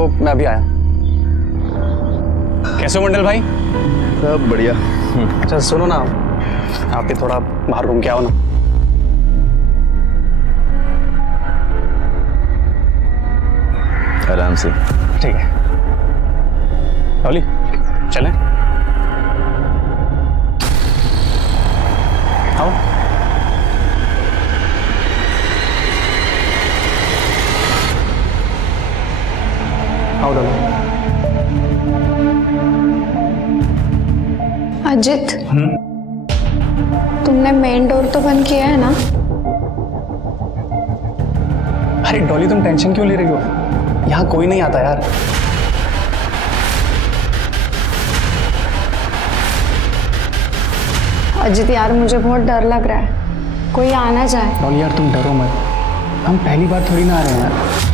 रुको, मैं अभी आया। कैसे हो मंडल भाई? सब बढ़िया। अच्छा सुनो ना, आप भी थोड़ा बाहर घूम के आओ ना। आराम से। ठीक है डॉली, चलें? आओ। आओ डॉली। अजित, तुमने मेन डोर तो बंद किया है ना? अरे डॉली तुम टेंशन क्यों ले रही हो? यहाँ कोई नहीं आता यार। अजित यार, मुझे बहुत डर लग रहा है, कोई आना जाए। डॉली यार तुम डरो मत, हम पहली बार थोड़ी ना आ रहे हैं यार।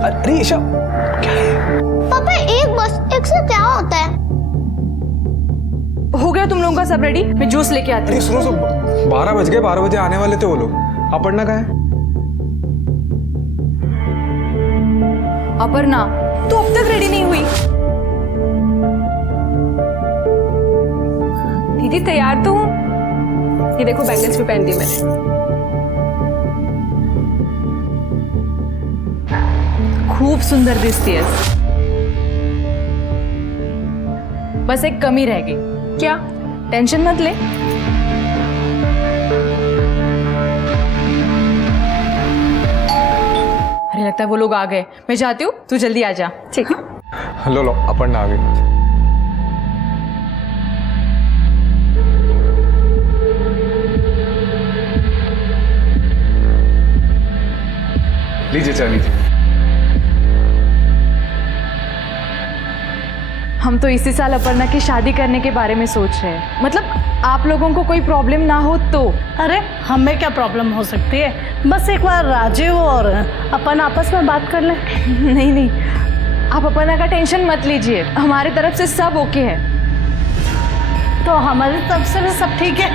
अरे ईशा, क्या है? पापा एक बस एक से क्या होता है? हो गया तुम लोगों का सब रेडी? मैं जूस लेके आती हूँ। सुनो 12 बज गए, 12 बजे आने वाले थे वो लोग। अपर्णा कहाँ है? अपर्णा, तू अब तक रेडी नहीं हुई? दीदी तैयार तो हूँ। ये देखो बैंगल्स भी पहन दी मैंने। खूब सुंदर दिखती है। बस एक कमी रह गई। क्या? टेंशन मत ले। अरे लगता है वो लोग आ गए। मैं जाती हूँ, तू जल्दी आ जा। ठीक है? लो अपर्णा आ गई। लीजिए चाय लीजिए। हम तो इसी साल अपर्णा की शादी करने के बारे में सोच रहे हैं। मतलब आप लोगों को कोई प्रॉब्लम ना हो तो। अरे हमें क्या प्रॉब्लम हो सकती है? बस एक बार राजीव और अपन आपस में बात कर लें। नहीं, आप अपर्णा का टेंशन मत लीजिए, हमारी तरफ से सब ओके है। तो हमारी तरफ से भी सब ठीक है।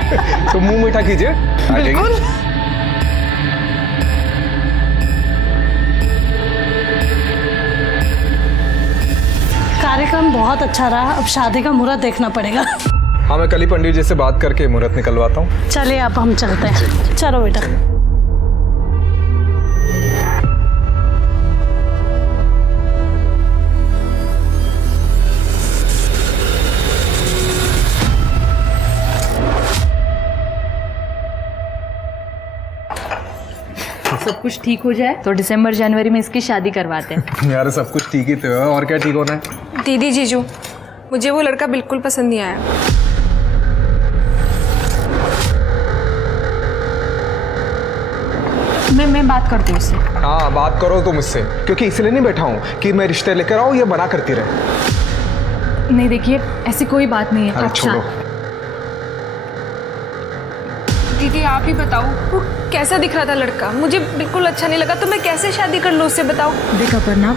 तो मुंह मीठा कीजिए। बिल्कुल। कार्यक्रम बहुत अच्छा रहा, अब शादी का मुहूर्त देखना पड़ेगा। हाँ, मैं कल ही पंडित जी से बात करके मुहूर्त निकलवाता हूँ। चलिए अब हम चलते हैं। चलो बेटा। सब कुछ ठीक हो जाए तो दिसंबर जनवरी में इसकी शादी करवाते हैं। यार सब कुछ ठीक ही तो है, और क्या ठीक होना है? दीदी जीजू, मुझे वो लड़का बिल्कुल पसंद नहीं आया। मैं बात करती हूँ उससे। हाँ बात करो तुम मुझसे, क्योंकि इसलिए नहीं बैठा हूँ कि मैं रिश्ते लेकर आऊँ ये बना करती रहे। नहीं देखिए, ऐसी कोई बात नहीं है। अरे छोड़ो। दीदी आप ही बताओ, वो कैसा दिख रहा था लड़का? मुझे बिल्कुल अच्छा नहीं लगा, तो मैं कैसे शादी कर लूँ उससे, बताओ। देख अपर्णा,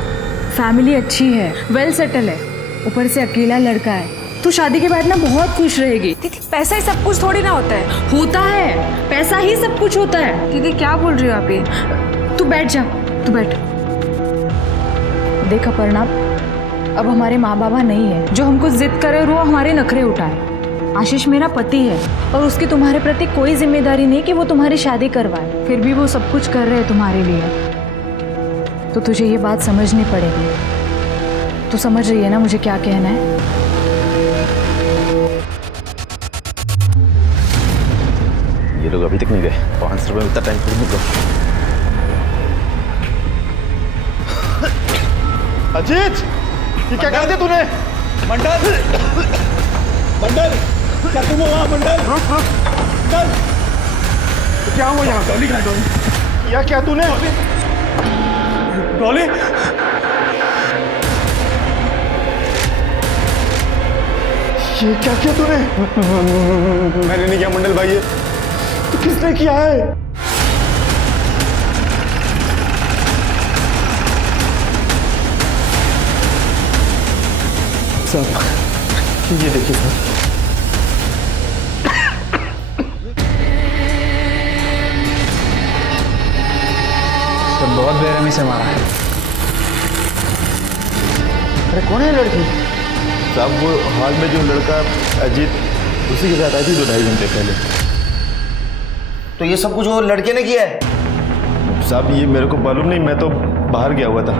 फैमिली अच्छी है, वेल सेटल है, ऊपर से अकेला लड़का है। तू शादी के बाद ना बहुत खुश रहेगी। दीदी पैसा ही सब कुछ थोड़ी ना होता है। होता है, पैसा ही सब कुछ होता है। दीदी क्या बोल रही हो आप ये? तू बैठ जा, तू बैठ। देख अपर्णा, अब हमारे माँ बाबा नहीं है जो हमको जिद करे और वो हमारे नखरे उठाए। आशीष मेरा पति है और उसकी तुम्हारे प्रति कोई जिम्मेदारी नहीं कि वो तुम्हारी शादी करवाए। फिर भी वो सब कुछ कर रहे हैं तुम्हारे लिए, तो तुझे ये बात समझनी पड़ेगी। तू समझ रही है ना मुझे क्या कहना है? ये लोग अभी तक नहीं गए। 5 रुपए में इतना टाइम थोड़ी निकलो। अजीत, ये क्या कर दिया तूने? मंडल, क्या तुम हो वहाँ? मंडल, मंडल, क्या हुआ यहाँ? डॉली कहाँ? डॉली या क्या तूने? डॉली, ये क्या किया तूने? मैंने नहीं किया मंडल भाई, ये तो किसने किया है? साहब ये देखिए सर, सर बहुत बेरहमी से मारा है। अरे कौन है लड़की? साहब वो हाल में जो लड़का अजीत, उसी के साथ आई थी 2-2.5 घंटे पहले। तो ये सब कुछ वो लड़के ने किया है? साहब ये मेरे को मालूम नहीं, मैं तो बाहर गया हुआ था,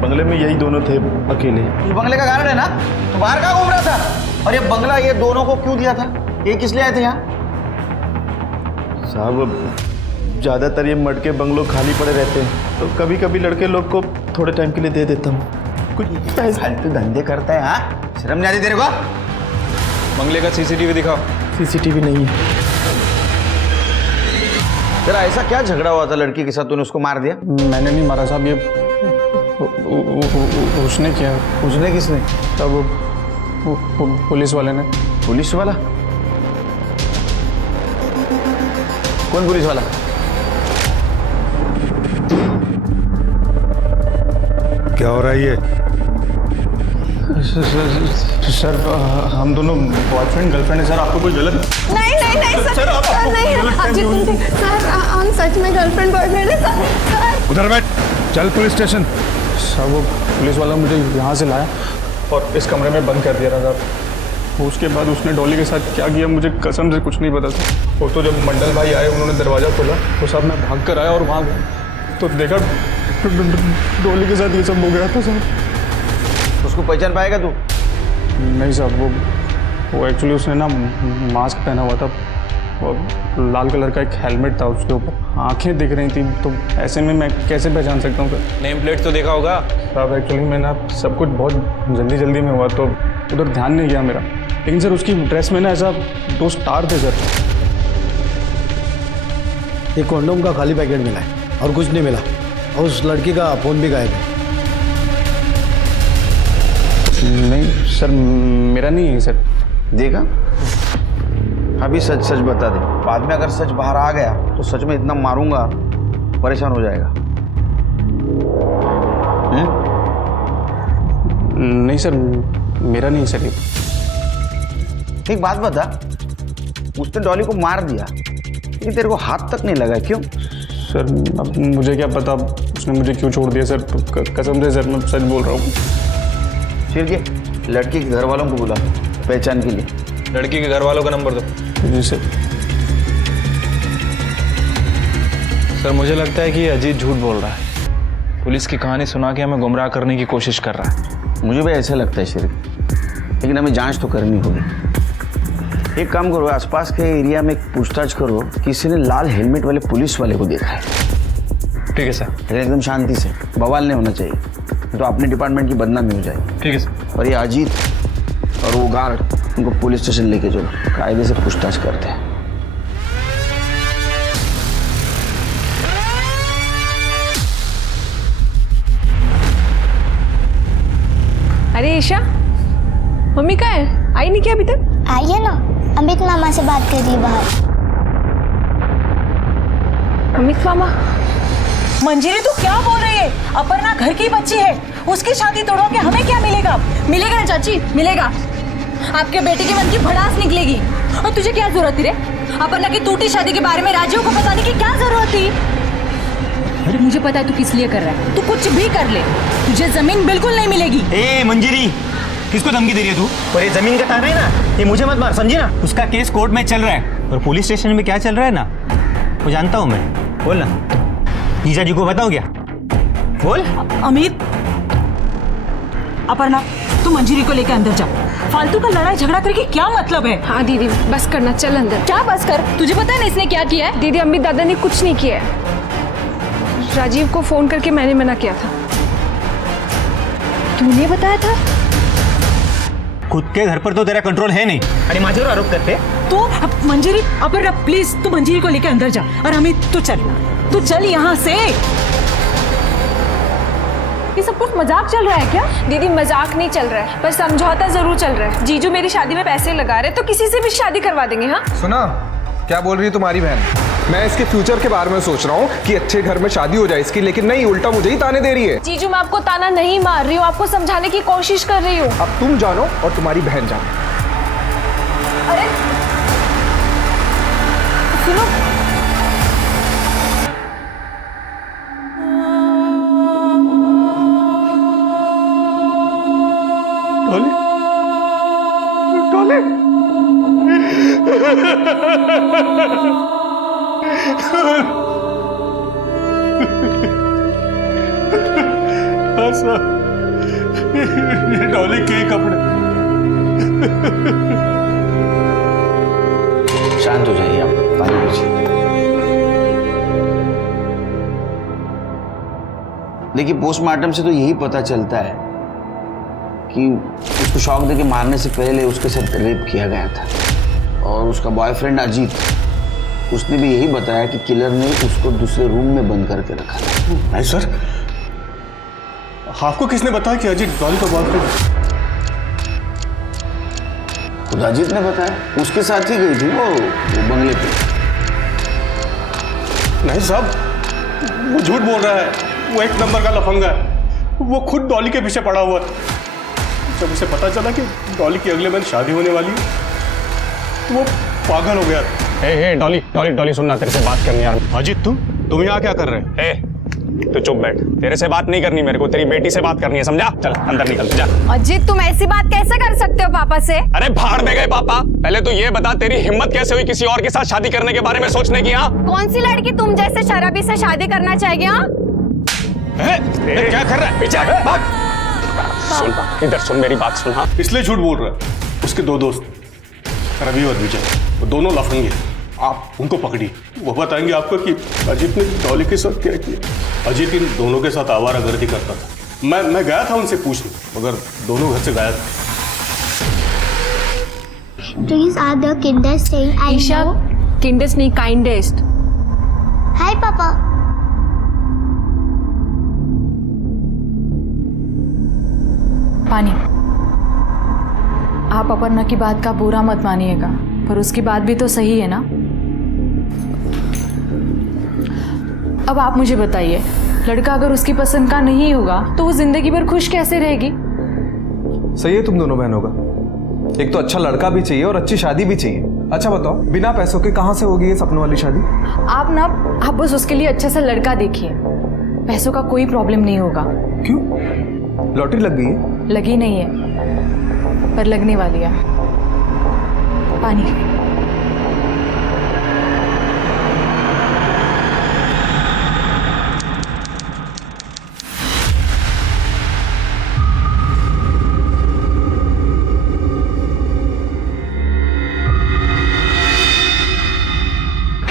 बंगले में यही दोनों थे अकेले। ये बंगले का गार्ड है ना, तो बाहर कहाँ घूम रहा था? और ये बंगला ये दोनों को क्यों दिया था? ये किस लिए आए थे यहाँ? साहब ज़्यादातर ये मटके बंगलों खाली पड़े रहते हैं, तो कभी कभी लड़के लोग को थोड़े टाइम के लिए दे देता हूँ। कुछ फालतू धंधे करता है, हाँ? शर्म नहीं आती तेरे को? बंगले का सीसीटीवी दिखाओ। सीसीटीवी नहीं है। तेरा ऐसा क्या झगड़ा हुआ था लड़की के साथ, तूने उसको मार दिया? मैंने नहीं मारा साहब, ये उसने किया। उसने किसने? तब पुलिस वाले ने। पुलिस वाला? कौन पुलिस वाला? क्या हो रहा है ये? सर हम दोनों बॉयफ्रेंड गर्लफ्रेंड है सर, आपको कोई गलत? नहीं नहीं नहीं सर, सर, आप आपको नहीं गलत अजीत फहमी सुनते सर, हम सच में गर्लफ्रेंड बॉयफ्रेंड है सर। उधर बैठ, चल पुलिस स्टेशन। सर वो पुलिस वाला मुझे यहाँ से लाया और इस कमरे में बंद कर दिया था साहब। उसके बाद उसने डॉली के साथ क्या किया मुझे कसम से कुछ नहीं पता था। वो तो जब मंडल भाई आए उन्होंने दरवाज़ा खोला तो साहब मैं भाग कर आया और वहाँ गया तो देखा डॉली के साथ ये सब हो गया था साहब। उसको पहचान पाएगा तू? नहीं साहब, वो एक्चुअली उसने ना मास्क पहना हुआ था और लाल कलर का एक हेलमेट था उसके ऊपर, आंखें दिख रही थी, तो ऐसे में मैं कैसे पहचान सकता हूँ सर? नेम प्लेट तो देखा होगा साहब। एक्चुअली मैं ना सब कुछ बहुत जल्दी में हुआ तो उधर ध्यान नहीं गया मेरा, लेकिन सर उसकी ड्रेस में ना ऐसा 2 स्टार थे सर। एक कॉन्डोम का खाली पैकेट मिला है और कुछ नहीं मिला, और उस लड़की का फ़ोन भी गायब है। नहीं सर मेरा नहीं है सर। देखा, अभी सच सच बता दे, बाद में अगर सच बाहर आ गया तो सच में इतना मारूंगा परेशान हो जाएगा। नहीं सर मेरा नहीं सर। एक बात बता, उसने डॉली को मार दिया लेकिन तेरे को हाथ तक नहीं लगा, क्यों? सर अब मुझे क्या पता उसने मुझे क्यों छोड़ दिया सर, कसम से सर मैं सच बोल रहा हूँ। फिर क्या, लड़की के घर वालों को बुला पहचान के लिए। लड़की के घर वालों का नंबर दो। जी सर। सर मुझे लगता है कि अजीत झूठ बोल रहा है, पुलिस की कहानी सुना के हमें गुमराह करने की कोशिश कर रहा है। मुझे भी ऐसा लगता है शरीफ, लेकिन हमें जांच तो करनी होगी। एक काम करो, आसपास के एरिया में पूछताछ करो, किसी ने लाल हेलमेट वाले पुलिस वाले को देखा है। ठीक है सर। लेकिन एकदम शांति से, बवाल नहीं होना चाहिए तो अपने डिपार्टमेंट की बदनामी हो जाएगी। ठीक है सर। और ये अजीत और वो गार्ड, उनको पुलिस स्टेशन लेके चलो, कायदे से पूछताछ करते हैं। अरे ईशा, मम्मी कहाँ है? आई नहीं क्या अभी तक? आई है ना, अमित मामा से बात कर रही बाहर। अमित मामा? मंजिरी तू क्या बोल रही है? अपर्णा घर की बच्ची है, उसकी शादी तोड़ो के हमें क्या मिलेगा? मिलेगा ना चाची, मिलेगा। आपके बेटे के मन की भड़ास निकलेगी। और तुझे क्या जरूरत थी रे? अपर्णा की टूटी शादी के बारे में राजीव को बताने की क्या जरूरत थी? अरे मुझे पता है तू किस लिए कर रहा है, तू कुछ भी कर ले, तुझे जमीन बिल्कुल नहीं मिलेगी। ए मंजिरी, किसको धमकी दे रही है तू? और ये जमीन का ताना है ना, ये मुझे मत मार, समझी ना? उसका केस कोर्ट में चल रहा है और पुलिस स्टेशन में क्या चल रहा है ना, वो जानता हूँ मैं। बोल ना, जीजा जी को बताओ क्या? बोल। अमित, अपर्णा तू मंजिरी को लेकर अंदर जा, फालतू का लड़ाई झगड़ा करके क्या मतलब है? हाँ दीदी बस करना, चल अंदर। क्या बस कर? तुझे पता है ना इसने क्या किया है? दीदी अमित दादा ने कुछ नहीं किया है, राजीव को फोन करके मैंने मना किया था। तूने बताया था? खुद के घर पर तो तेरा कंट्रोल है नहीं, अरे माझ्यावर आरोप करते। तू मंजिरी, अपर्णा प्लीज तू मंजिरी को लेकर अंदर जा, और अमित तू चल यहाँ से। ये सब कुछ मजाक चल रहा है क्या? दीदी मजाक नहीं चल रहा है, पर समझौता जरूर चल रहा है। जीजू मेरी शादी में पैसे लगा रहे तो किसी से भी शादी करवा देंगे। हाँ सुना क्या बोल रही है तुम्हारी बहन? मैं इसके फ्यूचर के बारे में सोच रहा हूँ कि अच्छे घर में शादी हो जाए इसकी, लेकिन नहीं, उल्टा मुझे ही ताने दे रही है। जीजू मैं आपको ताना नहीं मार रही हूँ, आपको समझाने की कोशिश कर रही हूँ। अब तुम जानो और तुम्हारी बहन जानो। अरे सुनो, डॉली, डॉली, हाँ सर, ये डॉली के कपड़े। शांत हो जाइए आप, पानी पीजिए। देखिए, पोस्टमार्टम से तो यही पता चलता है कि उसको शॉक देके मारने से पहले उसके साथ रेप किया गया था। और उसका बॉयफ्रेंड अजीत, उसने भी यही बताया कि किलर ने उसको दूसरे रूम में बंद करके रखा था। नहीं सर, आपको किसने बताया कि अजीत डॉली का बॉयफ्रेंड है? खुद अजीत ने बताया, उसके साथ ही गई थी वो बंगले पे। नहीं साहब, वो झूठ बोल रहा है, वो एक नंबर का लफंगा है। वो खुद डॉली के पीछे पड़ा हुआ था। जब उसे पता चला कि डॉली की अगले महीने शादी होने वाली है, तो वो पागल हो गया। हे डॉली, डॉली, डॉली सुनना, तेरे से बात करनी यार। अजीत तुम यहाँ क्या कर रहे हैं? तो चुप बैठ, तेरे से बात नहीं करनी मेरे को, तेरी बेटी से बात करनी है, समझा? चल अंदर निकल जा। अजीत तुम ऐसी बात कैसे कर सकते हो पापा से? अरे भाड़ में गए पापा, पहले तो ये बता तेरी हिम्मत कैसे हुई किसी और के साथ शादी करने के बारे में सोचने की? हाँ, कौन सी लड़की तुम जैसे शराबी से शादी करना चाहेगी? हाँ, क्या कर रहा है? पीछे भाग। सुन, इधर सुन, मेरी बात सुन। हाँ, इसलिए झूठ बोल रहा है। उसके दो दोस्त रवि और विजय, वो दोनों लफंगे, आप उनको पकड़ी, वो बताएंगे आपको कि अजीत ने डॉली के साथ क्या किया। अजीत इन दोनों के साथ आवारागर्दी करता था। मैं गया था उनसे पूछने, मगर दोनों घर से गायब थे। These are the kindest thing I Isha, know. किंडेस्ट नहीं, काइंडेस्ट। Hi पापा। पानी, आप अपर्णा की बात का बुरा मत मानिएगा, पर उसकी बात भी तो सही है ना। अब आप मुझे बताइए, लड़का अगर उसकी पसंद का नहीं होगा तो वो जिंदगी भर खुश कैसे रहेगी? सही है तुम दोनों बहनों का। एक तो अच्छा लड़का भी चाहिए और अच्छी शादी भी चाहिए। अच्छा बताओ, बिना पैसों के कहाँ से होगी ये सपनों वाली शादी? आप बस उसके लिए अच्छा सा लड़का देखिए, पैसों का कोई प्रॉब्लम नहीं होगा। क्यों? लॉटरी लग गई है? लगी नहीं है, पर लगने वाली है। पानी।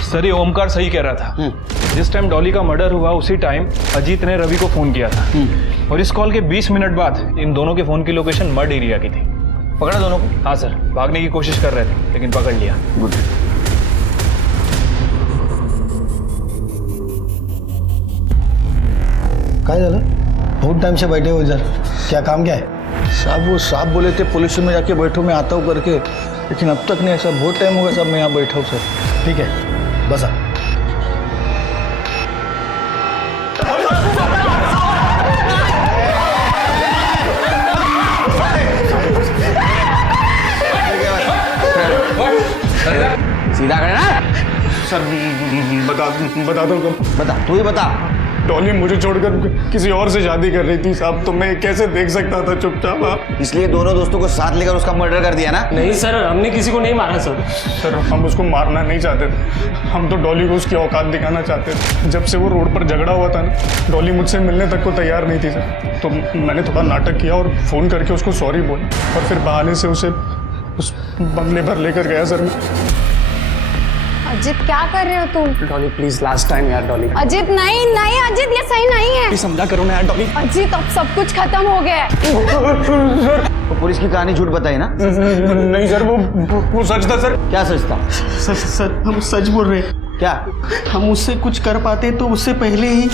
सर, ये ओमकार सही कह रहा था। जिस टाइम डॉली का मर्डर हुआ उसी टाइम अजीत ने रवि को फोन किया था, और इस कॉल के 20 मिनट बाद इन दोनों के फोन की लोकेशन मर्ड एरिया की थी। पकड़ा दोनों को? हाँ सर, भागने की कोशिश कर रहे थे लेकिन पकड़ लिया। गुड। काय झालं? बहुत टाइम से बैठे हो इधर, क्या काम क्या है? साहब वो साहब बोले थे पुलिस में जाके बैठो, मैं आता हूँ करके, लेकिन अब तक नहीं। ऐसा बहुत टाइम हो गया साहब, मैं यहाँ बैठा हूँ सर। ठीक है, बसा। सीधा करे ना सर, बता दो, बता, तू ही बता। डॉली मुझे छोड़कर किसी और से शादी कर रही थी साहब, तो मैं कैसे देख सकता था चुपचाप? आप इसलिए दोनों दोस्तों को साथ लेकर उसका मर्डर कर दिया ना? नहीं सर, हमने किसी को नहीं मारा सर। सर, हम उसको मारना नहीं चाहते थे, हम तो डॉली को उसकी औकात दिखाना चाहते थे। जब से वो रोड पर झगड़ा हुआ था ना, डॉली मुझसे मिलने तक को तैयार नहीं थी सर। तो मैंने थोड़ा नाटक किया और फ़ोन करके उसको सॉरी बोला, और फिर बहाने से उसे उस बंगले पर लेकर गया सर मैं। अजीत क्या कर रहे हो तुम? डॉली प्लीज, लास्ट टाइम यार डॉली। अजीत नहीं नहीं, अजीत ये सही नहीं है। समझा करो ना यार डॉली। अजीत अब सब कुछ खत्म हो गया है। तो पुलिस की कहानी झूठ बताई ना? नहीं सर, वो सच था सर। क्या सच था? सर हम सच बोल रहे हैं। क्या? हम उससे कुछ कर पाते तो उससे पहले ही।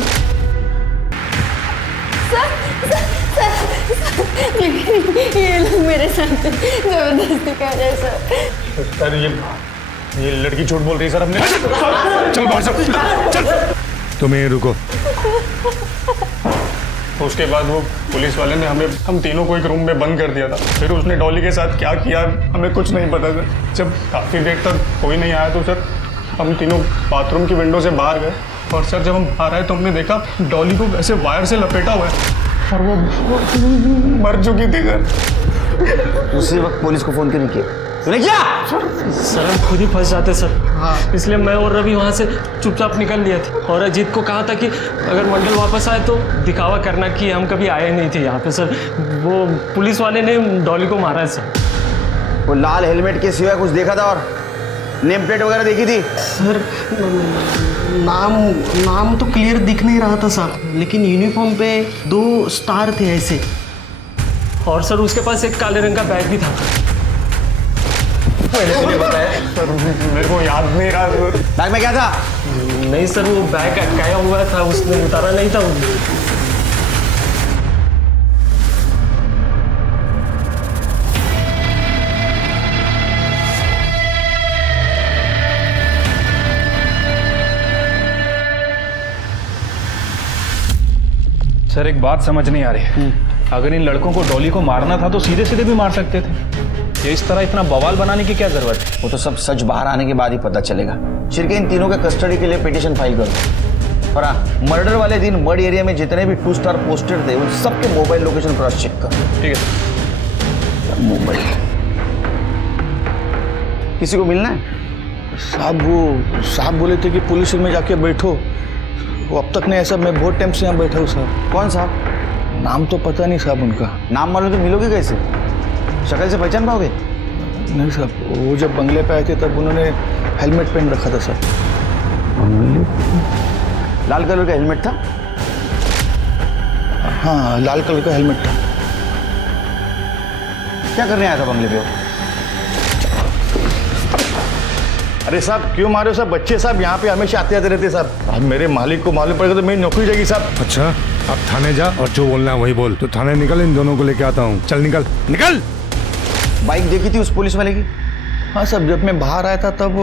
ये लोग मेरे साथ जबरदस्ती कर रहे हैं सर। सर, ये लड़की झूठ बोल रही है सर। हमने चल बाहर चल। तुम यहीं रुको। उसके बाद वो पुलिस वाले ने हम तीनों को एक रूम में बंद कर दिया था। फिर उसने डॉली के साथ क्या किया हमें कुछ नहीं पता सर। जब काफ़ी देर तक कोई नहीं आया तो सर हम तीनों बाथरूम की विंडो से बाहर गए और सर जब हम बाहर आए तो हमने देखा डॉली को ऐसे वायर से लपेटा हुआ है और वो मर चुकी थी सर। उसी वक्त पुलिस को फोन क्यों नहीं किया? तूने क्या? सर हम खुद ही फंस जाते सर। हाँ। इसलिए मैं और रवि वहाँ से चुपचाप निकल लिए थे और अजीत को कहा था कि अगर मंडल वापस आए तो दिखावा करना कि हम कभी आए नहीं थे यहाँ पे सर। वो पुलिस वाले ने डॉली को मारा है सर। वो लाल हेलमेट के सिवाय कुछ देखा था और नेम प्लेट वगैरह देखी थी? सर नाम तो क्लियर दिख नहीं रहा था साहब, लेकिन यूनिफॉर्म पे 2 स्टार थे ऐसे। और सर उसके पास एक काले रंग का बैग भी था। मैंने बताया सर, मेरे को याद नहीं रहा सर। बैग में क्या था? नहीं सर वो बैग अटकाया हुआ था, उसने उतारा नहीं था। सर एक बात समझ नहीं आ रही, अगर इन लड़कों को डॉली को मारना था तो सीधे सीधे भी मार सकते थे। ये इस तरह इतना बवाल बनाने की क्या जरूरत है? वो तो सब सच बाहर आने के बाद ही पता चलेगा। छिड़के इन तीनों के कस्टडी के लिए पिटीशन फाइल करो। और हाँ, मर्डर वाले दिन मर्ड एरिया में जितने भी 2 स्टार पोस्टेड थे उन सबके मोबाइल लोकेशन क्रॉस चेक करो। ठीक है। मोबाइल किसी को मिलना है? साहब वो साहब बोले थे कि पुलिस में जाके बैठो, वो अब तक नहीं। ऐसा मैं बहुत टाइम से यहाँ बैठा हूँ साहब। कौन साहब? नाम तो पता नहीं साहब उनका। नाम मालूम तो मिलोगे कैसे? शक्ल से पहचान पाओगे? नहीं साहब, वो जब बंगले पे आए थे तब उन्होंने हेलमेट पहन रखा था सर। लाल कलर का हेलमेट था? हाँ लाल कलर का हेलमेट था। क्या करने आया था बंगले पे? अरे साहब क्यों मारे हो साहब? बच्चे साहब यहाँ पे हमेशा आते जाते रहते साहब। अब मेरे मालिक को मालूम पड़ेगा तो मेरी नौकरी जाएगी साहब। अच्छा अब थाने जा और जो बोलना है वही बोल। तो थाने निकल, इन दोनों को लेके आता हूँ। चल निकल निकल। बाइक देखी थी उस पुलिस वाले की? हाँ साहब, जब मैं बाहर आया था तब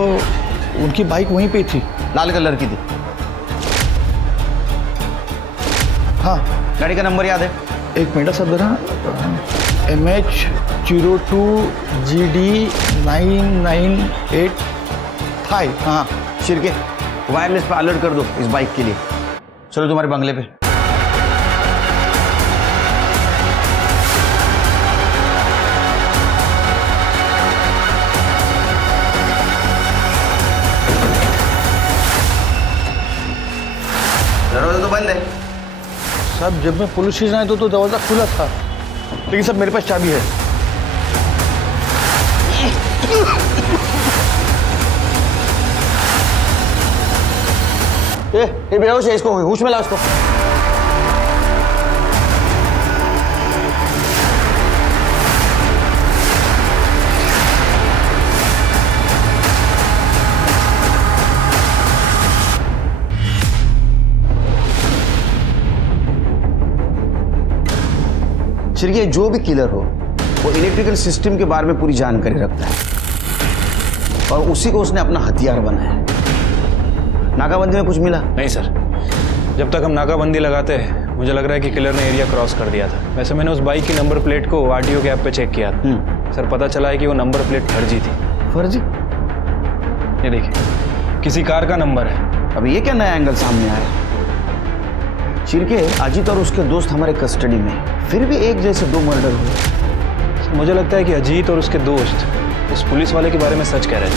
उनकी बाइक वहीं पे थी। लाल कलर की थी? हाँ। गाड़ी का नंबर याद है? एक मिनट साहब जरा। MH02 GD 998। हाँ। शिरके वायरलेस पे अलर्ट कर दो इस बाइक के लिए। चलो तुम्हारे बंगले पे। दरवाजा तो बंद है साहब। जब मैं पुलिस स्टेशन आया तो दरवाजा खुला था, लेकिन साहब मेरे पास चाबी है। ये बेहोश है, इसको होश में लाओ इसको। शिरके जो भी किलर हो वो इलेक्ट्रिकल सिस्टम के बारे में पूरी जानकारी रखता है और उसी को उसने अपना हथियार बनाया है। नाकाबंदी में कुछ मिला? नहीं सर, जब तक हम नाकाबंदी लगाते हैं मुझे लग रहा है कि किलर ने एरिया क्रॉस कर दिया था। वैसे मैंने उस बाइक की नंबर प्लेट को RTO के ऐप पे चेक किया था सर। पता चला है कि वो नंबर प्लेट फर्जी थी। फर्जी? ये देखिए किसी कार का नंबर है। अब ये क्या नया एंगल सामने आया? चिरके अजीत और उसके दोस्त हमारे कस्टडी में, फिर भी एक जैसे 2 मर्डर हुए। मुझे लगता है कि अजीत और उसके दोस्त उस पुलिस वाले के बारे में सच कह रहे थे।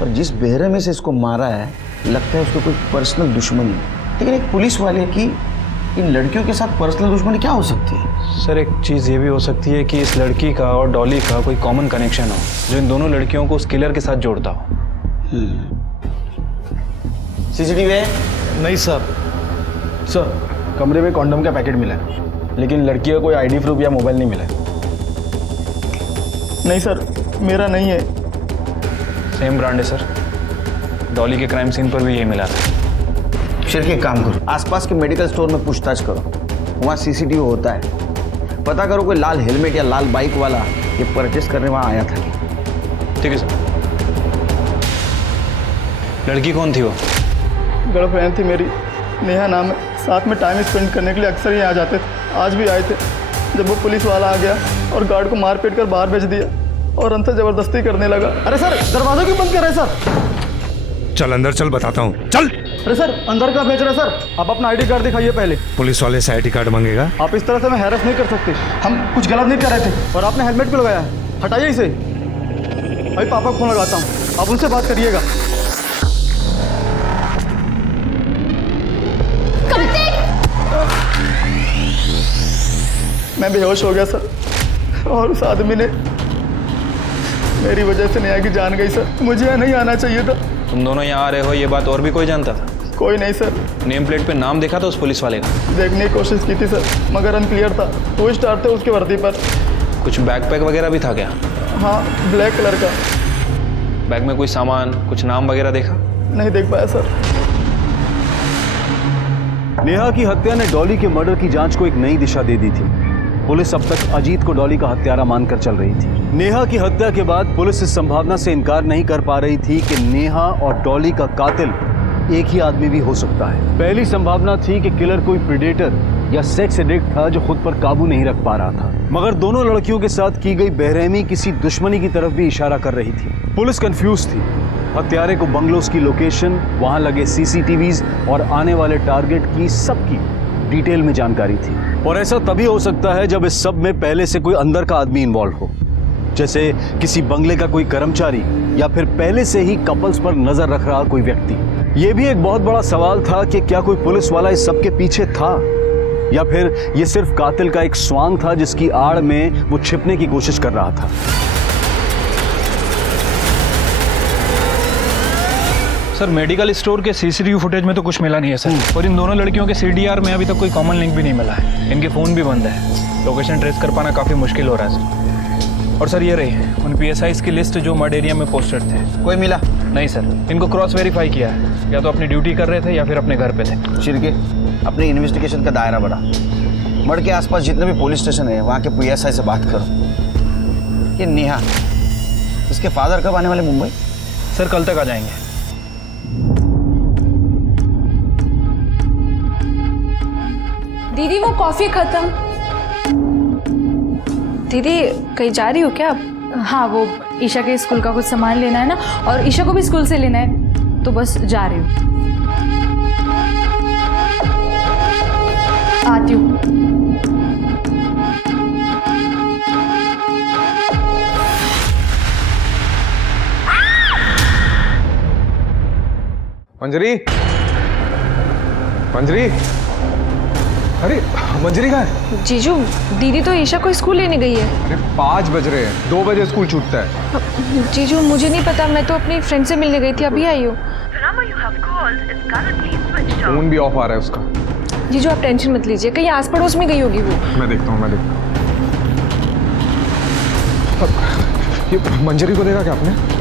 पर जिस बेहरे में से इसको मारा है लगता है उसको कोई पर्सनल दुश्मनी है। लेकिन एक पुलिस वाले की इन लड़कियों के साथ पर्सनल दुश्मनी क्या हो सकती है? सर एक चीज़ ये भी हो सकती है कि इस लड़की का और डॉली का कोई कॉमन कनेक्शन हो जो इन दोनों लड़कियों को उस किलर के साथ जोड़ता हो। CCTV है? नहीं साहब। सर कमरे में कॉन्डम का पैकेट मिला है, लेकिन लड़की का कोई ID प्रूफ या मोबाइल नहीं मिला है। नहीं सर, मेरा नहीं है। सेम ब्रांड है सर। डॉली के क्राइम सीन पर भी यही मिला था। शिरके एक काम करो, आसपास के मेडिकल स्टोर में पूछताछ करो, वहाँ CCTV होता है। पता करो कोई लाल हेलमेट या लाल बाइक वाला ये परचेस करने वहाँ आया था। ठीक है सर। लड़की कौन थी वो? गर्लफ्रेंड थी मेरी, नेहा नाम है। साथ में टाइम स्पेंड करने के लिए अक्सर ही आ जाते थे। आज भी आए थे। जब वो पुलिस वाला आ गया और गार्ड को मार पीट कर बाहर भेज दिया और अंतर जबरदस्ती करने लगा। अरे सर, दरवाजा क्यों बंद कर रहे हैं सर? चल अंदर चल, बताता हूँ, चल। अरे सर, अंदर का भेज रहे हैं सर? आप अपना आईडी कार्ड दिखाइए पहले। पुलिस वाले से आईडी कार्ड मांगेगा? आप इस तरह से हमें हैरेस नहीं कर सकते। हम कुछ गलत नहीं कर रहे थे और आपने हेलमेट क्यों लगाया है? हटाइए इसे। भाई पापा को फोन लगाता हूँ, आप उनसे बात करिएगा। मैं बेहोश हो गया सर, और उस आदमी ने मेरी वजह से नेहा की जान गई सर। मुझे यहाँ नहीं आना चाहिए था। तुम दोनों यहाँ आ रहे हो ये बात और भी कोई जानता था? कोई नहीं सर। नेम प्लेट पे नाम देखा था उस पुलिस वाले का? देखने की कोशिश की थी सर, मगर अनक्लियर था। 2 स्टार थे उसकी वर्दी पर। कुछ बैकपैक वगैरह भी था क्या? हाँ, ब्लैक कलर का। बैग में कोई सामान, कुछ नाम वगैरह देखा? नहीं देख पाया सर। नेहा की हत्या ने डॉली के मर्डर की जांच को एक नई दिशा दे दी थी। पुलिस अब तक अजीत को डॉली का हत्यारा मानकर चल रही थी। नेहा की हत्या के बाद पुलिस इस संभावना से इनकार नहीं कर पा रही थी कि नेहा और डॉली का कातिल एक ही आदमी भी हो सकता है। पहली संभावना थी कि किलर कोई प्रेडेटर या सेक्स एडिक्ट था जो खुद पर काबू नहीं रख पा रहा था, मगर दोनों लड़कियों के साथ की गई बेरहमी किसी दुश्मनी की तरफ भी इशारा कर रही थी। पुलिस कंफ्यूज थी। हत्यारे को बंगलोज की लोकेशन, वहां लगे सीसीटीवीज और आने वाले टारगेट की सबकी डिटेल में जानकारी थी। और ऐसा तभी हो सकता है जब इस सब में पहले से कोई अंदर का आदमी इन्वॉल्व हो, जैसे किसी बंगले का कोई कर्मचारी या फिर पहले से ही कपल्स पर नजर रख रहा कोई व्यक्ति। यह भी एक बहुत बड़ा सवाल था कि क्या कोई पुलिस वाला इस सब के पीछे था, या फिर यह सिर्फ कातिल का एक स्वांग था जिसकी आड़ में वो छिपने की कोशिश कर रहा था। सर, मेडिकल स्टोर के सीसीटीवी फुटेज में तो कुछ मिला नहीं है सर, और इन दोनों लड़कियों के सीडीआर में अभी तक कोई कॉमन लिंक भी नहीं मिला है। इनके फ़ोन भी बंद है। लोकेशन ट्रेस कर पाना काफ़ी मुश्किल हो रहा है सर। और सर ये रही उन PSIs की लिस्ट जो मर्ड एरिया में पोस्टेड थे। कोई मिला? नहीं सर, इनको क्रॉस वेरीफाई किया है। या तो अपनी ड्यूटी कर रहे थे या फिर अपने घर पे थे। शिरके, अपने इन्वेस्टिगेशन का दायरा बढ़ा। मर्ड के आसपास जितने भी पुलिस स्टेशन है वहाँ के PSI से बात करो। ये नेहा, इसके फादर कब आने वाले मुंबई? सर कल तक आ जाएंगे। दीदी वो कॉफी खत्म। दीदी कहीं जा रही हो क्या आप? हाँ, वो ईशा के स्कूल का कुछ सामान लेना है ना, और ईशा को भी स्कूल से लेना है, तो बस जा रही हूँ। आती हूँ। मंजरी, मंजरी, अरे मंजरी कहाँ है? जीजू, दीदी तो ईशा को स्कूल लेने गई है। अरे 5 बज रहे हैं, 2 बजे स्कूल छूटता है। जीजू मुझे नहीं पता, मैं तो अपनी फ्रेंड से मिलने गई थी, अभी आई हूँ। फोन भी ऑफ आ रहा है उसका। जीजू आप टेंशन मत लीजिए, कहीं आस पड़ोस में गई होगी वो। मैं देखता हूँ, ये मंजरी को देखा क्या आपने?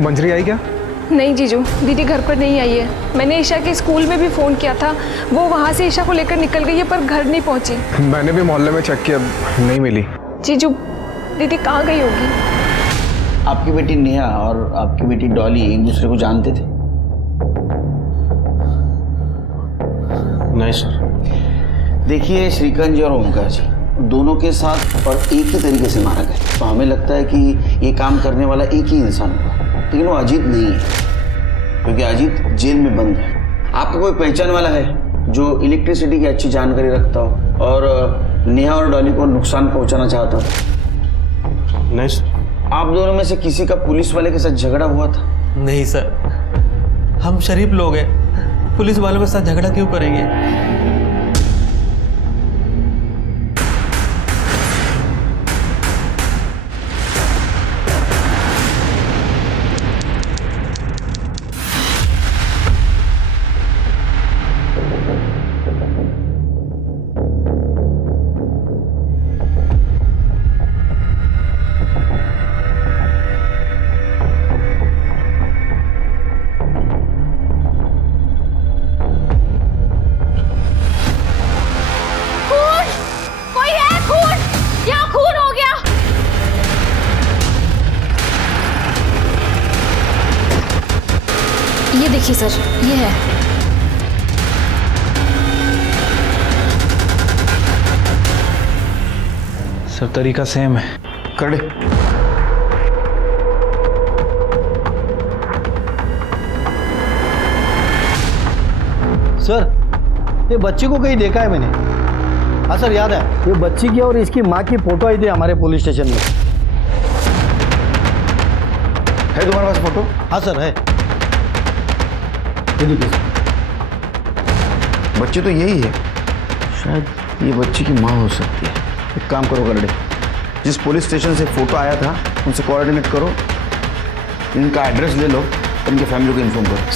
मंजरी आई क्या? नहीं जीजू, दीदी घर पर नहीं आई है। मैंने ईशा के स्कूल में भी फ़ोन किया था, वो वहाँ से ईशा को लेकर निकल गई है पर घर नहीं पहुँची। मैंने भी मोहल्ले में चेक किया, नहीं मिली। जीजू दीदी कहाँ गई होगी? आपकी बेटी नेहा और आपकी बेटी डॉली एक दूसरे को जानते थे? नहीं सर। देखिए श्रीकांत जी और ओंकार जी दोनों के साथ और एक ही तरीके से मारा गया, तो हमें लगता है कि ये काम करने वाला एक ही इंसान होगा, लेकिन वो अजीत नहीं है, क्योंकि अजीत जेल में बंद है। आपका कोई पहचान वाला है जो इलेक्ट्रिसिटी की अच्छी जानकारी रखता हो और नेहा और डॉली को नुकसान पहुंचाना चाहता हो? नहीं सर। आप दोनों में से किसी का पुलिस वाले के साथ झगड़ा हुआ था? नहीं सर, हम शरीफ लोग हैं, पुलिस वालों के साथ झगड़ा क्यों करेंगे? ये देखिए सर, ये है। सर तरीका सेम है। कर दे। सर, ये बच्ची को कहीं देखा है मैंने। हाँ सर, याद है। ये बच्ची की और इसकी माँ की फोटो आई थी हमारे पुलिस स्टेशन में। है तुम्हारे पास फोटो? हाँ सर, है। ये देखिए सर। बच्ची तो यही है। शायद ये बच्ची की माँ हो सकती है। एक काम करो गरडे, जिस पुलिस स्टेशन से फोटो आया था उनसे कोऑर्डिनेट करो, इनका एड्रेस ले लो और इनके फैमिली को इन्फॉर्म करो।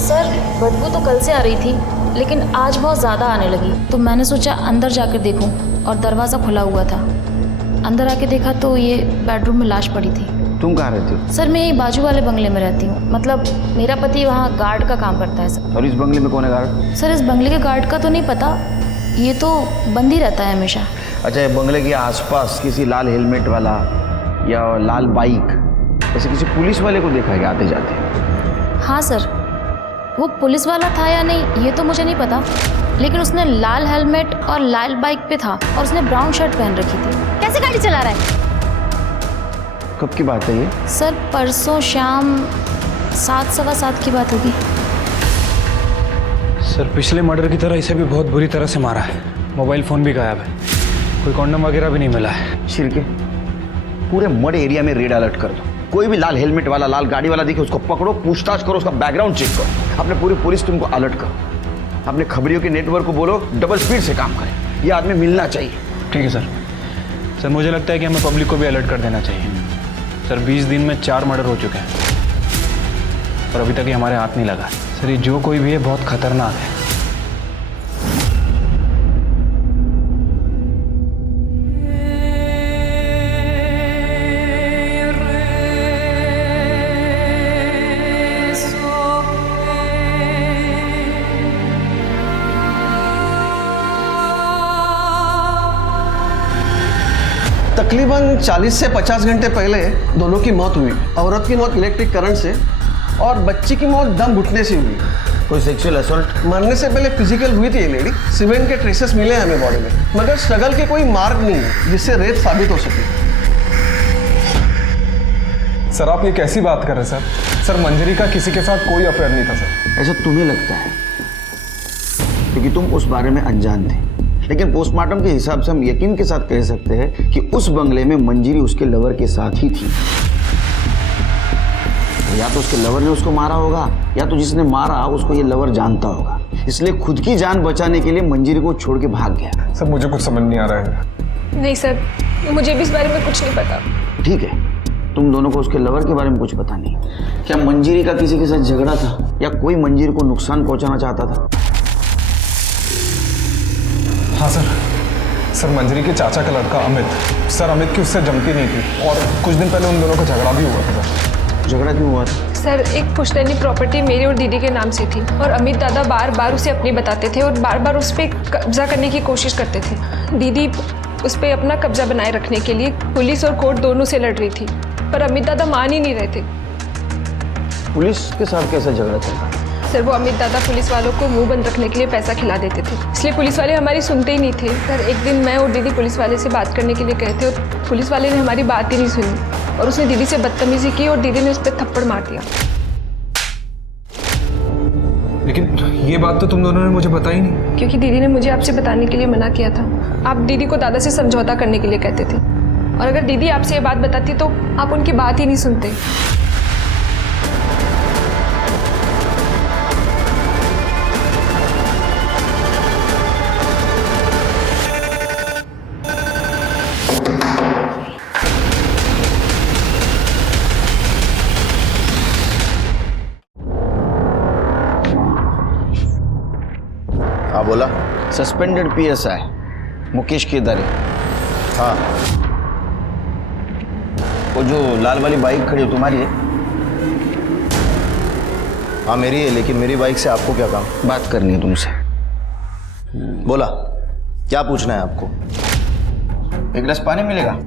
सर बदबू तो कल से आ रही थी, लेकिन आज बहुत ज़्यादा आने लगी, तो मैंने सोचा अंदर जाकर देखूं, और दरवाज़ा खुला हुआ था। अंदर आके देखा तो ये बेडरूम में लाश पड़ी थी। तुम कहाँ रहती हो? सर मैं यही बाजू वाले बंगले में रहती हूँ। मतलब मेरा पति वहाँ गार्ड का काम करता है सर। और इस बंगले में कौन है गार्ड? सर इस बंगले के गार्ड का तो नहीं पता, ये तो बंद ही रहता है हमेशा। अच्छा, ये बंगले के आसपास किसी लाल हेलमेट वाला या लाल बाइक ऐसे किसी पुलिस वाले को देखा है आते जाते? हाँ सर, वो पुलिस वाला था या नहीं ये तो मुझे नहीं पता, लेकिन उसने लाल हेलमेट और लाल बाइक पे था और उसने ब्राउन शर्ट पहन रखी थी। कैसे गाड़ी चला रहा है? कब की बात है ये? सर परसों शाम 7:15 की बात होगी। सर पिछले मर्डर की तरह इसे भी बहुत बुरी तरह से मारा है। मोबाइल फ़ोन भी गायब है, कोई कॉन्डम वगैरह भी नहीं मिला है। शिरके, पूरे मड एरिया में रेड अलर्ट कर दो। कोई भी लाल हेलमेट वाला, लाल गाड़ी वाला दिखे उसको पकड़ो, पूछताछ करो, उसका बैकग्राउंड चेक करो। अपने पूरी पुलिस टीम को अलर्ट करो। अपने खबरियों के नेटवर्क को बोलो डबल स्पीड से काम करें। ये आदमी मिलना चाहिए। ठीक है सर। सर मुझे लगता है कि हमें पब्लिक को भी अलर्ट कर देना चाहिए। सर 20 दिन में 4 मर्डर हो चुके हैं और अभी तक ये हमारे हाथ नहीं लगा। सर ये जो कोई भी है बहुत खतरनाक है। तकरीबन 40 से 50 घंटे पहले दोनों की मौत हुई। औरत की मौत इलेक्ट्रिक करंट से और बच्ची की मौत दम घुटने से हुई। कोई सेक्सुअल असॉल्ट? मरने से पहले फिजिकल हुई थी ये लेडी। सीमेंट के ट्रेसेस मिले हैं हमें बॉडी में, मगर स्ट्रगल के कोई मार्क नहीं है जिससे रेप साबित हो सके। सर आप ये कैसी बात कर रहे हैं सर? सर मंजरी का किसी के साथ कोई अफेयर नहीं था सर। ऐसा तुम्हें लगता है क्योंकि तुम उस बारे में अनजान थे, लेकिन पोस्टमार्टम के हिसाब से हम यकीन के साथ कह सकते हैं कि उस बंगले में मंजरी उसके लवर के साथ ही थी। या तो उसके लवर ने उसको मारा होगा या तो जिसने मारा उसको ये लवर जानता होगा, इसलिए खुद की जान बचाने के लिए मंजरी को छोड़ के भाग गया। सर मुझे कुछ समझ नहीं आ रहा है। नहीं सर, मुझे भी इस बारे में कुछ नहीं पता। ठीक है, तुम दोनों को उसके लवर के बारे में कुछ पता नहीं। क्या मंजरी का किसी के साथ झगड़ा था या कोई मंजरी को नुकसान पहुंचाना चाहता था? हाँ सर मंजरी के चाचा का लड़का अमित। सर अमित की उससे जमती नहीं थी और कुछ दिन पहले उन दोनों का झगड़ा भी हुआ था। सर झगड़ा क्यों हुआ था? सर एक पुश्तैनी प्रॉपर्टी मेरी और दीदी के नाम से थी और अमित दादा बार बार उसे अपनी बताते थे और बार बार उस पर कब्जा करने की कोशिश करते थे। दीदी उस पर अपना कब्जा बनाए रखने के लिए पुलिस और कोर्ट दोनों से लड़ रही थी, पर अमित दादा मान ही नहीं रहे थे। पुलिस के साथ कैसा झगड़ा चल? सर वो अमित दादा पुलिस वालों को मुंह बंद रखने के लिए पैसा खिला देते थे, इसलिए पुलिस वाले हमारी सुनते ही नहीं थे। सर एक दिन मैं और दीदी पुलिस वाले से बात करने के लिए गए थे और पुलिस वाले ने हमारी बात ही नहीं सुनी और उसने दीदी से बदतमीजी की और दीदी ने उस पर थप्पड़ मार दिया। लेकिन ये बात तो तुम दोनों ने मुझे बताई नहीं। क्योंकि दीदी ने मुझे आपसे बताने के लिए मना किया था। आप दीदी को दादा से समझौता करने के लिए कहते थे और अगर दीदी आपसे ये बात बताती तो आप उनकी बात ही नहीं सुनते। हाँ बोला। सस्पेंडेड पीएसआई मुकेश केदारे। हाँ वो जो लाल वाली बाइक खड़ी हो तुम्हारी है? हाँ मेरी है, लेकिन मेरी बाइक से आपको क्या काम? बात करनी है तुमसे। बोला, क्या पूछना है आपको? एक गिलास पानी मिलेगा?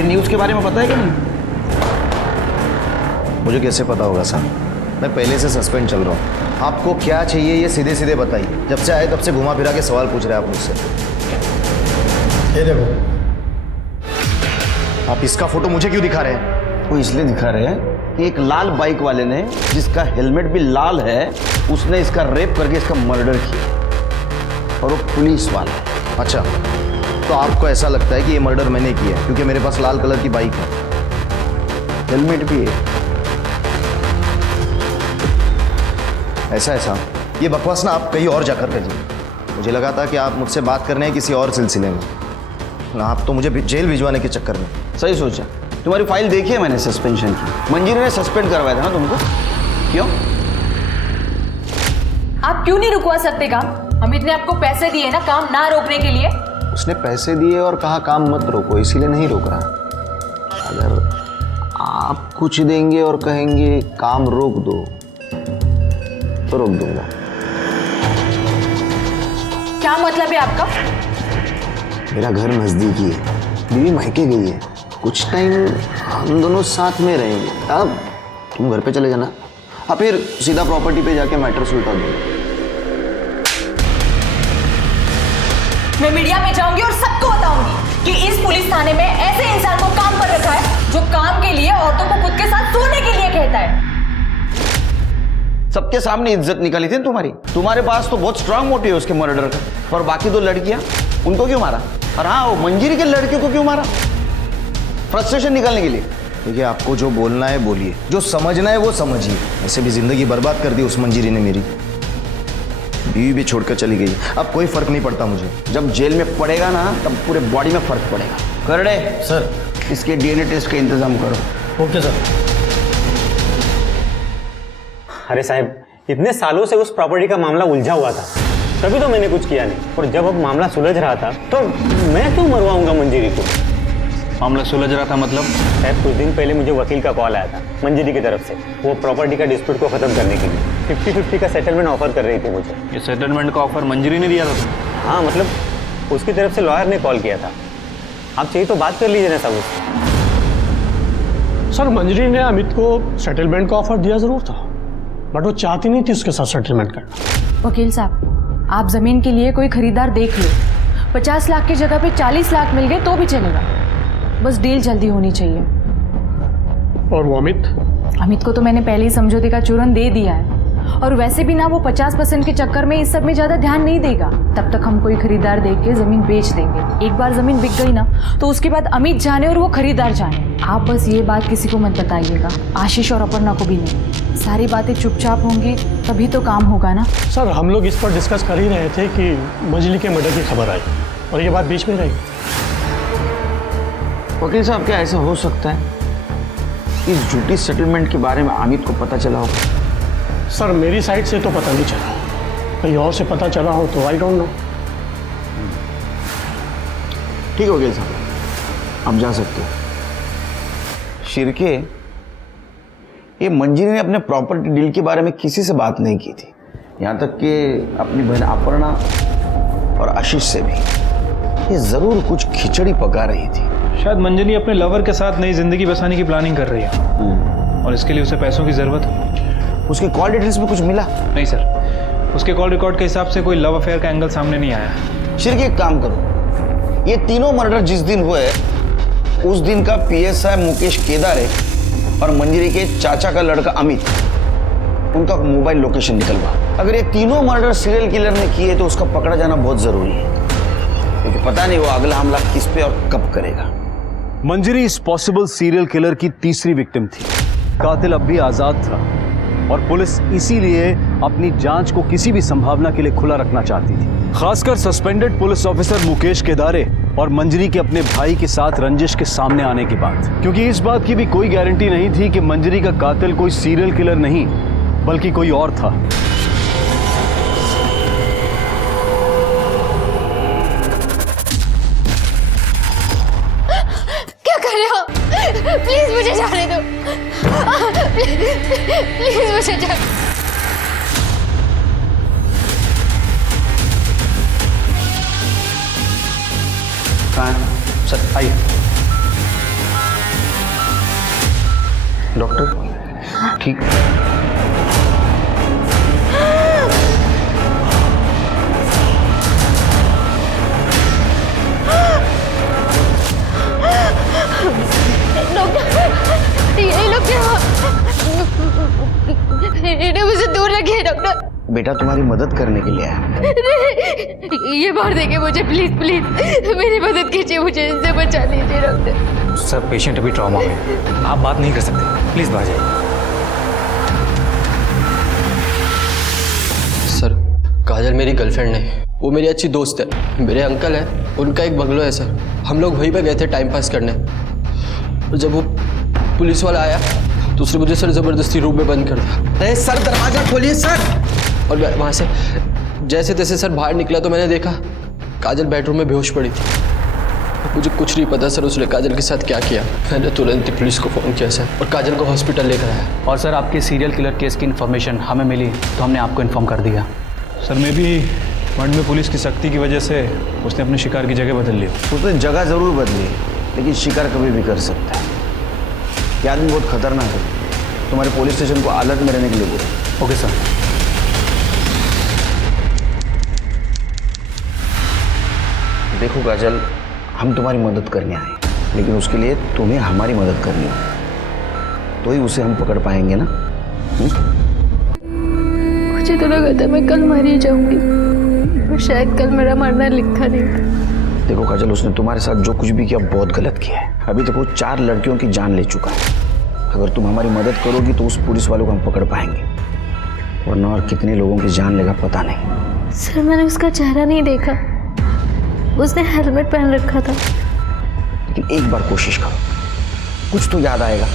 ये न्यूज़ के बारे में पता है कि नहीं? मुझे कैसे पता होगा सर, मैं पहले से सस्पेंड चल रहा हूँ। आपको क्या चाहिए ये सीधे सीधे बताइए। जब से आए तब से घुमा फिरा के सवाल पूछ रहे हैं आप मुझसे। ये देखो, आप इसका फोटो मुझे क्यों दिखा रहे हैं? वो इसलिए दिखा रहे हैं कि एक लाल बाइक वाले ने, जिसका हेलमेट भी लाल है, उसने इसका रेप करके इसका मर्डर किया, और वो पुलिस वाला है। अच्छा, तो आपको ऐसा लगता है कि ये मर्डर मैंने किया है क्योंकि मेरे पास लाल कलर की बाइक है, हेलमेट भी है? ऐसा ऐसा ये बकवास ना आप कहीं और जाकर करिए। मुझे लगा था कि आप मुझसे बात करने हैं किसी और सिलसिले में, ना आप तो मुझे जेल भिजवाने के चक्कर में। सही सोचा। तुम्हारी फाइल देखी है मैंने सस्पेंशन की। मंजीरी ने सस्पेंड करवाया था ना तुमको, क्यों? आप क्यों नहीं रुकवा सकते काम? अमित ने आपको पैसे दिए ना काम ना रोकने के लिए। उसने पैसे दिए और कहा काम मत रोको, इसीलिए नहीं रोक रहा। अगर आप कुछ देंगे और कहेंगे काम रोक दो तो रोक दूंगा। क्या मतलब है आपका? मेरा घर नजदीकी है, बीवी मायके गई है, कुछ टाइम हम दोनों साथ में रहेंगे। अब तुम घर पे चले जाना, हाँ फिर सीधा प्रॉपर्टी पे जाके मैटर सुलझा दूंगा। मैं मीडिया में जाऊंगी और सबको बताऊंगी कि इस पुलिस थाने में ऐसे इंसान को काम पर रखा है जो काम के लिए औरतों को खुद के साथ सोने के लिए कहता है। सबके सामने इज्जत निकाली थी तुम्हारे पास तो बहुत स्ट्रांग मोटिव है उसके मर्डर का, और बाकी दो लड़कियां, उनको क्यों मारा? और हाँ, वो मंजीरी के लड़के को क्यों मारा? फ्रस्ट्रेशन निकालने के लिए। देखिए, आपको जो बोलना है बोलिए, जो समझना है वो समझिए। ऐसे भी जिंदगी बर्बाद कर दी उस मंजीरी ने मेरी, बीवी भी छोड़कर चली गई। अब कोई फर्क नहीं पड़ता मुझे। जब जेल में पड़ेगा ना तब पूरे बॉडी में फर्क पड़ेगा। करड़े सर, इसके डीएनए टेस्ट का इंतजाम करो। Okay sir. अरे साहब, इतने सालों से उस प्रॉपर्टी का मामला उलझा हुआ था, तभी तो मैंने कुछ किया नहीं। और जब अब मामला सुलझ रहा था तो मैं क्यों मरवाऊंगा मंजीरी को? मामला सुलझ रहा था मतलब? साहब, कुछ दिन पहले मुझे वकील का कॉल आया था मंजीरी की तरफ से, वो प्रॉपर्टी का डिस्प्यूट को खत्म करने के लिए 50-50 का सेटलमेंट ऑफर कर रही थी मुझे। ये सेटलमेंट का ऑफर मंजीरी ने दिया था? हाँ, मतलब उसकी तरफ से लॉयर ने कॉल किया था। आप चाहिए तो बात कर लीजिए ना साहब उससे। सर, मंजरी ने अमित को सेटलमेंट का ऑफर दिया जरूर था, बट वो चाहती नहीं थी उसके साथ सेटलमेंट करना। वकील साहब, आप जमीन के लिए कोई खरीदार देख लो। 50 लाख की जगह पे 40 लाख मिल गए तो भी चलेगा, बस डील जल्दी होनी चाहिए। और वो अमित को तो मैंने पहले ही समझौते का चूरन दे दिया है, और वैसे भी ना वो 50% के चक्कर में इस सब में ज्यादा ध्यान नहीं देगा। तब तक हम कोई खरीदार देख के जमीन बेच देंगे। एक बार जमीन बिक गई ना तो उसके बाद अमित जाने और वो खरीदार जाने। आप बस ये बात किसी को मत बताइएगा, आशीष और अपर्णा को भी नहीं। सारी बातें चुपचाप होंगी तभी तो काम होगा ना। सर, हम लोग इस पर डिस्कस कर ही रहे थे कि मंजली के मर्डर की खबर आई और ये बात बीच में रही। वकील साहब, क्या ऐसा हो सकता है इस झूठी सेटलमेंट के बारे में अमित को पता चला होगा? सर, मेरी साइड से तो पता नहीं चला, कहीं और से पता चला हो तो आई डोंट नो। ठीक हो गया साहब, आप जा सकते हो। शिरके, ये मंजीरी ने अपने प्रॉपर्टी डील के बारे में किसी से बात नहीं की थी, यहाँ तक कि अपनी बहन अपर्णा और आशीष से भी। ये जरूर कुछ खिचड़ी पका रही थी। शायद मंजरी अपने लवर के साथ नई जिंदगी बसाने की प्लानिंग कर रही है, और इसके लिए उसे पैसों की जरूरत है। उसके कॉल डिटेल्स में कुछ मिला? नहीं सर, उसके कॉल रिकॉर्ड के हिसाब से कोई लव अफेयर का एंगल सामने नहीं आया। शिरके, एक काम करो, ये तीनों मर्डर जिस दिन हुए उस दिन का पीएसआई मुकेश केदारे और मंजरी के चाचा का लड़का अमित, उनका मोबाइल लोकेशन निकलवा। अगर ये तीनों मर्डर सीरियल किलर ने किए तो उसका पकड़ा जाना बहुत जरूरी है, क्योंकि पता नहीं वो अगला हमला किस पे और कब करेगा। मंजरी इस पॉसिबल सीरियल किलर की तीसरी विक्टिम थी। कातिल अब भी आजाद था और पुलिस इसीलिए अपनी जांच को किसी भी संभावना के लिए खुला रखना चाहती थी, खासकर सस्पेंडेड पुलिस ऑफिसर मुकेश केदारे और मंजरी के अपने भाई के साथ रंजिश के सामने आने के बाद, क्योंकि इस बात की भी कोई गारंटी नहीं थी कि मंजरी का कातिल कोई सीरियल किलर नहीं बल्कि कोई और था। क्या कर रहे हो? प्लीज मुझे जाने दो। प्लीज मुझे जाने। सर आइए। डॉक्टर ठीक? ये लोग क्या? इन्हें मुझे दूर रखिए डॉक्टर। बेटा तुम्हारी मदद करने के लिए आया। ये बाहर देखे मुझे, प्लीज प्लीज मेरी मदद कीजिए, मुझे इनसे बचा लीजिए डॉक्टर। सर पेशेंट अभी ट्रॉमा में है, आप बात नहीं कर सकते, प्लीज बाहर जाइए। सर काजल मेरी गर्लफ्रेंड नहीं, वो मेरी अच्छी दोस्त है। मेरे अंकल है, उनका एक बंगलो है सर, हम लोग वहीं पे गए थे टाइम पास करने। और जब वो पुलिस वाला आया तो उसने मुझे सर ज़बरदस्ती रूम में बंद कर दिया। अरे सर दरवाजा खोलिए सर। और मैं वहाँ से जैसे तैसे सर बाहर निकला तो मैंने देखा काजल बेडरूम में बेहोश पड़ी थी। मुझे कुछ नहीं पता सर उसने काजल के साथ क्या किया। मैंने तुरंत ही पुलिस को फ़ोन किया सर और काजल को हॉस्पिटल लेकर आया। और सर आपके सीरियल किलर केस की इन्फॉर्मेशन हमें मिली तो हमने आपको इन्फॉर्म कर दिया। सर मैं भी मंड में पुलिस की सख्ती की वजह से उसने अपने शिकार की जगह बदल ली। उसने जगह ज़रूर बदली, लेकिन शिकार कभी भी कर सकता है। ये आदमी बहुत खतरनाक है, तुम्हारे पुलिस स्टेशन को अलर्ट में रहने के लिए बोलो। Okay sir. देखो काजल, हम तुम्हारी मदद करने आए, लेकिन उसके लिए तुम्हें हमारी मदद करनी होगी, तो ही उसे हम पकड़ पाएंगे ना। मुझे तो लगा था मैं कल मर ही जाऊंगी, पर शायद कल मेरा मरना लिखा नहीं था। देखो काजल, उसने तुम्हारे साथ जो कुछ भी किया बहुत गलत किया है। अभी तक वो 4 लड़कियों की जान ले चुका है। अगर तुम हमारी मदद करोगी तो उस पुलिस वालों को हम पकड़ पाएंगे, वरना और कितने लोगों की जान लेगा पता नहीं। सर मैंने उसका चेहरा नहीं देखा, उसने हेलमेट पहन रखा था। लेकिन एक बार कोशिश करो, कुछ तो याद आएगा।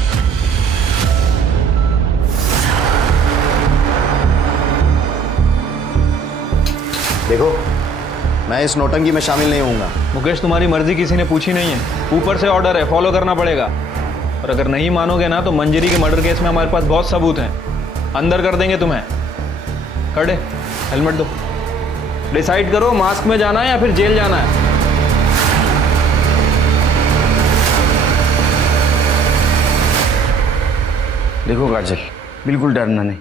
देखो मैं इस नौटंकी में शामिल नहीं होऊंगा। मुकेश तुम्हारी मर्जी किसी ने पूछी नहीं है, ऊपर से ऑर्डर है, फॉलो करना पड़ेगा। और अगर नहीं मानोगे ना तो मंजरी के मर्डर केस में हमारे पास बहुत सबूत हैं, अंदर कर देंगे तुम्हें। खड़े, हेलमेट दो। डिसाइड करो मास्क में जाना है या फिर जेल जाना है। देखो काजल, बिल्कुल डरना नहीं।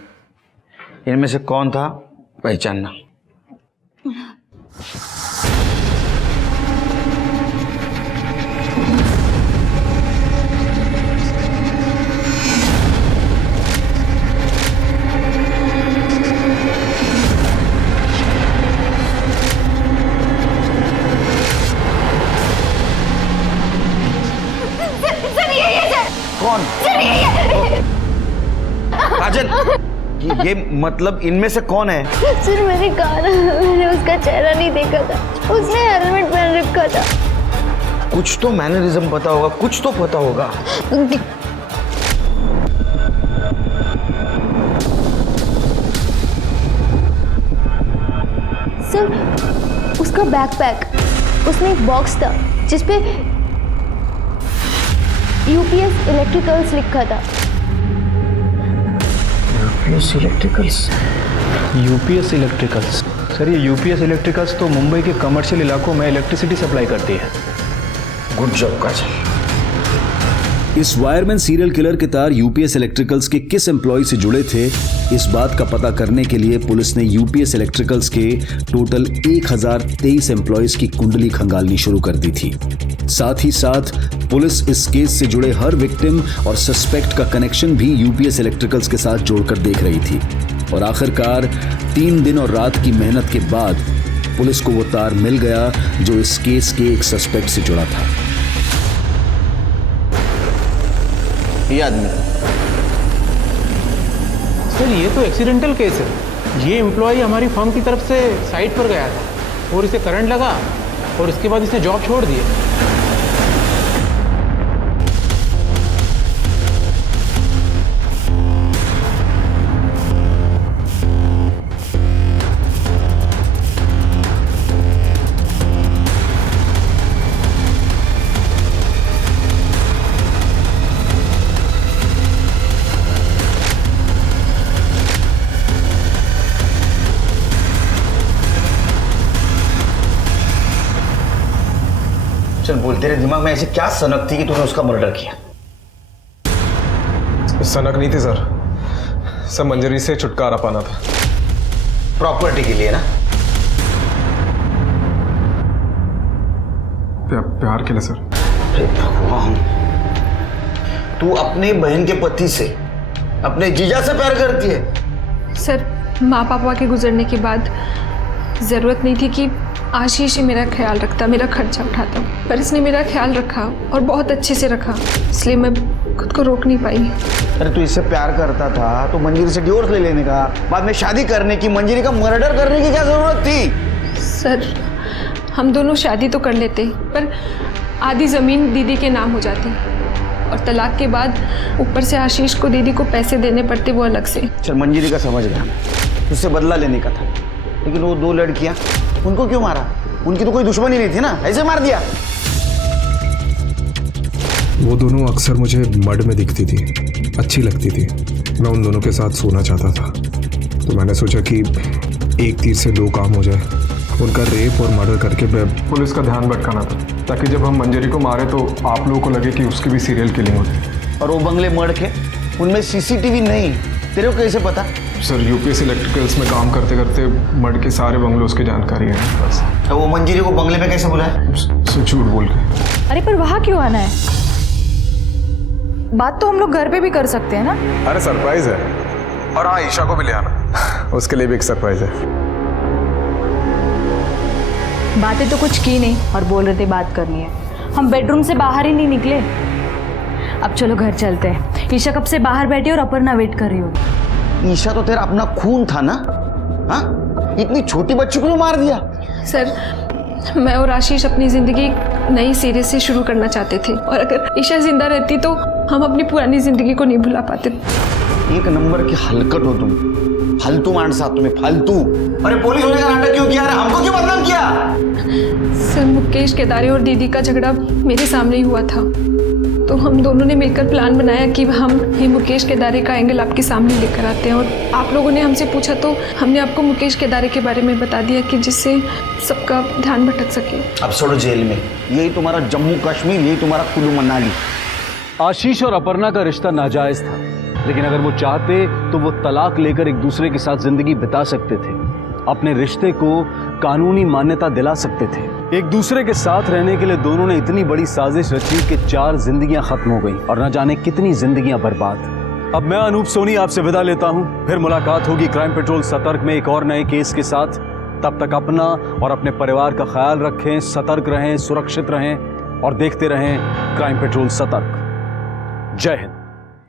इनमें से कौन था पहचानना। कौन? काजल, ये मतलब इनमें से कौन है? सर मैंने कहा ना, मैंने उसका चेहरा नहीं देखा था, उसने हेलमेट पहन रखा था। कुछ तो मैनरिज्म पता होगा, कुछ तो पता होगा। सर उसका बैकपैक, उसमें एक बॉक्स था जिसपे यूपीएस इलेक्ट्रिकल्स लिखा था। UPS electricals? UPS electricals? Sir ये यूपीएस इलेक्ट्रिकल्स तो मुंबई के कमर्शियल इलाकों में इलेक्ट्रिसिटी सप्लाई करती है। गुड जॉब काजल। इस वायरमैन सीरियल किलर के तार यूपीएस इलेक्ट्रिकल्स के किस एम्प्लॉय से जुड़े थे, इस बात का पता करने के लिए पुलिस ने यूपीएस इलेक्ट्रिकल्स के टोटल 1023 एम्प्लॉयज की कुंडली खंगालनी शुरू कर दी थी। साथ ही साथ पुलिस इस केस से जुड़े हर विक्टिम और सस्पेक्ट का कनेक्शन भी यूपीएस इलेक्ट्रिकल्स के साथ जोड़कर देख रही थी। और आखिरकार 3 दिन और रात की मेहनत के बाद पुलिस को वो तार मिल गया जो इस केस के एक सस्पेक्ट से जुड़ा था। ये आदमी सर ये तो एक्सीडेंटल केस है। ये एम्प्लॉय हमारी फर्म की तरफ से साइट पर गया था और इसे करंट लगा और उसके बाद इसने जॉब छोड़ दी। चल बोल, तेरे दिमाग में ऐसी क्या सनक थी कि तूने उसका मर्डर किया? सनक नहीं थी सर मंजरी से छुटकारा पाना था। प्रॉपर्टी के लिए ना? प्यार के लिए सर। अरे भगवान, तू अपने बहन के पति से, अपने जीजा से प्यार करती है? सर माँ पापा के गुजरने के बाद ज़रूरत नहीं थी कि आशीष ही मेरा ख्याल रखता, मेरा खर्चा उठाता, पर इसने मेरा ख्याल रखा और बहुत अच्छे से रखा, इसलिए मैं खुद को रोक नहीं पाई। अरे तू इससे प्यार करता था तो मंजरी से डिवोर्स ले लेने का, बाद में शादी करने की, मंजरी का मर्डर करने की क्या जरूरत थी? सर हम दोनों शादी तो कर लेते, पर आधी ज़मीन दीदी के नाम हो जाती और तलाक के बाद ऊपर से आशीष को दीदी को पैसे देने पड़ते, वो अलग से। चल मंजरी का समझ गया, उससे बदला लेने का था, लेकिन वो 2 लड़कियां, उनको क्यों मारा? उनकी तो कोई दुश्मनी नहीं थी ना, ऐसे मार दिया? वो दोनों अक्सर मुझे मड में दिखती थी, अच्छी लगती थी, मैं उन दोनों के साथ सोना चाहता था, तो मैंने सोचा कि एक तीर से 2 काम हो जाए, उनका रेप और मर्डर करके पुलिस का ध्यान भटकाना था, ताकि जब हम मंजरी को मारे तो आप लोगों को लगे कि उसकी भी सीरियल किलिंग होती। और वो बंगले मर्ड के, उनमें सीसीटीवी नहीं, तेरे को कैसे पता? सर यूपीएस इलेक्ट्रिकल्स में काम करते करते मर्ड के सारे बंगलों उसकी जानकारी है बस। तो वो मंजरी को बंगले में कैसे बुलाया? झूठ बोल के। अरे पर वहाँ क्यों आना है? बात तो हम लोग घर पे भी कर सकते हैं ना। अरे सरप्राइज है, और हाँ ईशा को भी ले आना, उसके लिए भी एक सरप्राइज है। बातें तो कुछ की नहीं और बोल रहे थे बात करनी है, हम बेडरूम से बाहर ही नहीं निकले। अब चलो घर चलते हैं, ईशा कब से बाहर बैठी और अपर्णा वेट कर रही होगी। ईशा तो तेरा अपना खून था ना, हाँ? इतनी छोटी बच्ची को मार दिया? सर मैं और आशीष अपनी ज़िंदगी नई सिरे से शुरू करना चाहते थे, और अगर ईशा जिंदा रहती तो हम अपनी पुरानी ज़िंदगी को नहीं भुला पाते। एक नंबर की हलकट हो तुम, फालतू मानसा तुम्हें, फालतू। अरे पुलिस होने का नाटक क्यों किया? हमको क्यों बदनाम किया? सर मुकेश केदारे और दीदी का झगड़ा मेरे सामने ही हुआ था, तो हम दोनों ने मिलकर प्लान बनाया कि हम ही मुकेश केदारे का एंगल आपके सामने लेकर आते हैं, और आप लोगों ने हमसे पूछा तो हमने आपको मुकेश केदारे के बारे में बता दिया कि जिससे सबका ध्यान भटक सके। अब छोड़ो जेल में, यही तुम्हारा जम्मू कश्मीर, यही तुम्हारा कुल्लू मनाली। आशीष और अपर्णा का रिश्ता नाजायज था, लेकिन अगर वो चाहते तो वो तलाक लेकर एक दूसरे के साथ जिंदगी बिता सकते थे, अपने रिश्ते को कानूनी मान्यता दिला सकते थे। एक दूसरे के साथ रहने के लिए दोनों ने इतनी बड़ी साजिश रची कि 4 जिंदगियां खत्म हो गई और न जाने कितनी जिंदगियां बर्बाद। अब मैं अनूप सोनी आपसे विदा लेता हूं, फिर मुलाकात होगी क्राइम पेट्रोल सतर्क में एक और नए केस के साथ। तब तक अपना और अपने परिवार का ख्याल रखें, सतर्क रहें, सुरक्षित रहें और देखते रहें क्राइम पेट्रोल सतर्क। जय हिंद।